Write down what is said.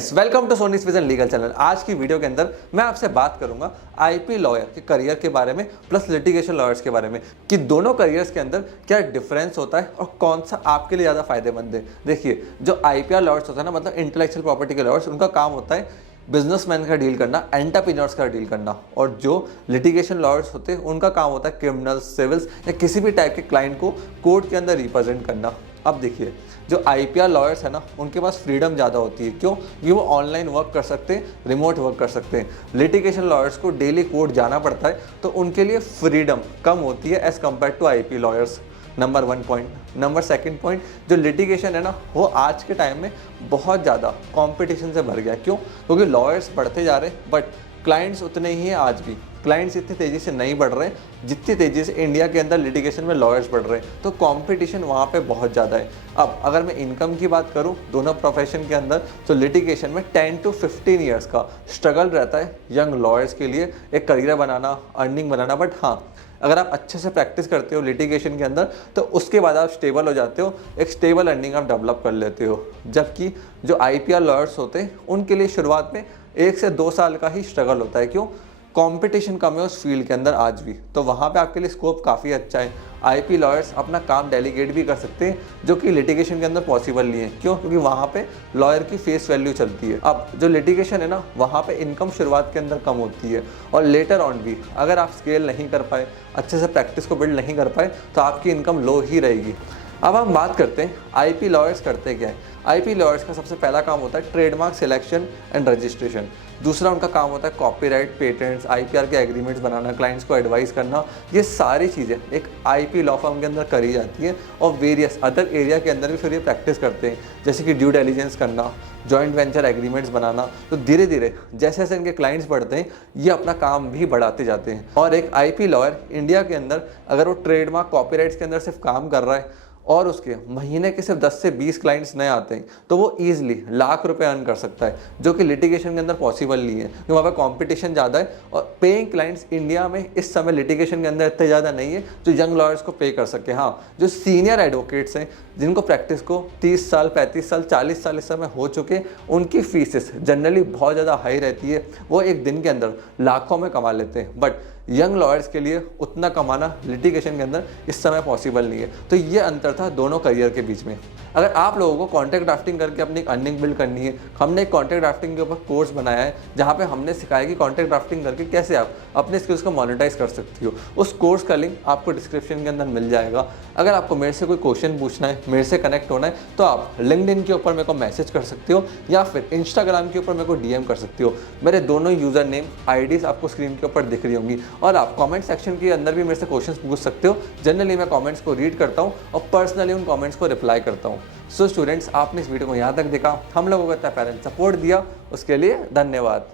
Friends, welcome to Soni's vision legal channel. आज की video के अंदर मैं आपसे बात करूंगा आईपी लॉयर के करियर के बारे में प्लस लिटिगेशन लॉयर्स के बारे में कि दोनों करियर्स के अंदर क्या डिफरेंस होता है और कौन सा आपके लिए ज़्यादा फायदेमंद है। देखिए, जो आईपीआर लॉयर्स होता है ना, मतलब इंटेलेक्चुअल प्रॉपर्टी के लॉयर्स, उनका काम होता है बिजनेसमैन का डील करना, एंटरप्रेन्योर्स का डील करना। और जो लिटिगेशन लॉयर्स होते हैं उनका काम होता है क्रिमिनल्स, सिविल्स या किसी भी टाइप के क्लाइंट को कोर्ट के अंदर रिप्रेजेंट करना। अब देखिए, जो आईपीआर लॉयर्स है ना, उनके पास फ्रीडम ज़्यादा होती है। क्यों? क्योंकि वो ऑनलाइन वर्क कर सकते हैं, रिमोट वर्क कर सकते हैं। लिटिगेशन लॉयर्स को डेली कोर्ट जाना पड़ता है, तो उनके लिए फ्रीडम कम होती है as compare to IP lawyers. Number 1 point. Number 2 point, जो लिटिगेशन है ना, वो आज के टाइम में बहुत ज़्यादा कंपटीशन से भर गया। क्यों? क्योंकि लॉयर्स बढ़ते जा रहे हैं बट क्लाइंट्स उतने ही हैं। आज भी क्लाइंट्स इतनी तेज़ी से नहीं बढ़ रहे हैं जितनी तेज़ी से इंडिया के अंदर लिटिगेशन में लॉयर्स बढ़ रहे हैं, तो कंपटीशन वहाँ पे बहुत ज़्यादा है। अब अगर मैं इनकम की बात करूँ दोनों प्रोफेशन के अंदर, तो लिटिगेशन में 10 to 15 ईयर्स का स्ट्रगल रहता है यंग लॉयर्स के लिए एक career banana, earning banana. But हाँ, अगर आप अच्छे से प्रैक्टिस करते हो लिटिगेशन के अंदर, तो उसके बाद आप स्टेबल हो जाते हो, एक स्टेबल अर्निंग आप डेवलप कर लेते हो। जबकि जो आईपीआर लॉयर्स होते हैं उनके लिए शुरुआत में 1 से 2 साल का ही स्ट्रगल होता है। क्यों? कंपटीशन कम है उस फील्ड के अंदर आज भी, तो वहाँ पे आपके लिए स्कोप काफ़ी अच्छा है। आईपी लॉयर्स अपना काम डेलीगेट भी कर सकते हैं, जो कि लिटिगेशन के अंदर पॉसिबल नहीं है। क्यों? क्योंकि वहाँ पे लॉयर की फेस वैल्यू चलती है। अब जो लिटिगेशन है ना, वहाँ पे इनकम शुरुआत के अंदर कम होती है और लेटर ऑन भी अगर आप स्केल नहीं कर पाए, अच्छे से प्रैक्टिस को बिल्ड नहीं कर पाए, तो आपकी इनकम लो ही रहेगी। अब हम बात करते हैं आईपी लॉयर्स करते क्या है। आईपी लॉयर्स का सबसे पहला काम होता है ट्रेडमार्क सिलेक्शन एंड रजिस्ट्रेशन। दूसरा उनका काम होता है कॉपीराइट, पेटेंट्स, आईपीआर के एग्रीमेंट्स बनाना, क्लाइंट्स को एडवाइस करना। ये सारी चीज़ें एक आईपी लॉ फर्म के अंदर करी जाती है और वेरियस अदर एरिया के अंदर भी फिर ये प्रैक्टिस करते हैं, जैसे कि ड्यू डिलिजेंस करना, जॉइंट वेंचर एग्रीमेंट्स बनाना। तो धीरे धीरे जैसे जैसे इनके क्लाइंट्स बढ़ते हैं, ये अपना काम भी बढ़ाते जाते हैं। और एक आईपी लॉयर इंडिया के अंदर अगर वो ट्रेडमार्क, कॉपीराइट्स के अंदर सिर्फ काम कर रहा है और उसके महीने के सिर्फ 10 से 20 क्लाइंट्स नए आते हैं, तो वो ईजिली लाख रुपए अर्न कर सकता है, जो कि लिटिगेशन के अंदर पॉसिबल नहीं है क्योंकि वहाँ पर कंपटीशन ज़्यादा है। और पेइंग क्लाइंट्स इंडिया में इस समय लिटिगेशन के अंदर इतने ज़्यादा नहीं है जो यंग लॉयर्स को पे कर सके। हाँ, जो सीनियर एडवोकेट्स हैं जिनको प्रैक्टिस को 30 साल, 35 साल, 40 साल इस समय हो चुके, उनकी फीसेस जनरली बहुत ज़्यादा हाई रहती है। वो एक दिन के अंदर लाखों में कमा लेते हैं, बट यंग लॉयर्स के लिए उतना कमाना लिटिगेशन के अंदर इस समय पॉसिबल नहीं है। तो ये अंतर था दोनों करियर के बीच में। अगर आप लोगों को कॉन्ट्रैक्ट ड्राफ्टिंग करके अपनी अर्निंग बिल्ड करनी है, हमने एक कॉन्ट्रैक्ट ड्राफ्टिंग के ऊपर कोर्स बनाया है जहाँ पे हमने सिखाया कि कॉन्ट्रैक्ट ड्राफ्टिंग करके कैसे आप अपने स्किल्स को मोनेटाइज कर सकती हो। उस कोर्स का लिंक आपको डिस्क्रिप्शन के अंदर मिल जाएगा। अगर आपको मेरे से कोई क्वेश्चन पूछना है, मेरे से कनेक्ट होना है, तो आप लिंक्डइन के ऊपर मेरे को मैसेज कर सकते हो या फिर इंस्टाग्राम के ऊपर मेरे को डीएम कर सकते हो। मेरे दोनों यूज़र नेम, आईडीज़ आपको स्क्रीन के ऊपर दिख रही होंगी। और आप कमेंट सेक्शन के अंदर भी मेरे से क्वेश्चंस पूछ सकते हो। जनरली मैं कमेंट्स को रीड करता हूँ और पर्सनली उन कमेंट्स को रिप्लाई करता हूँ। सो स्टूडेंट्स, आपने इस वीडियो को यहाँ तक देखा, हम लोगों को इतना पेरेंट सपोर्ट दिया, उसके लिए धन्यवाद।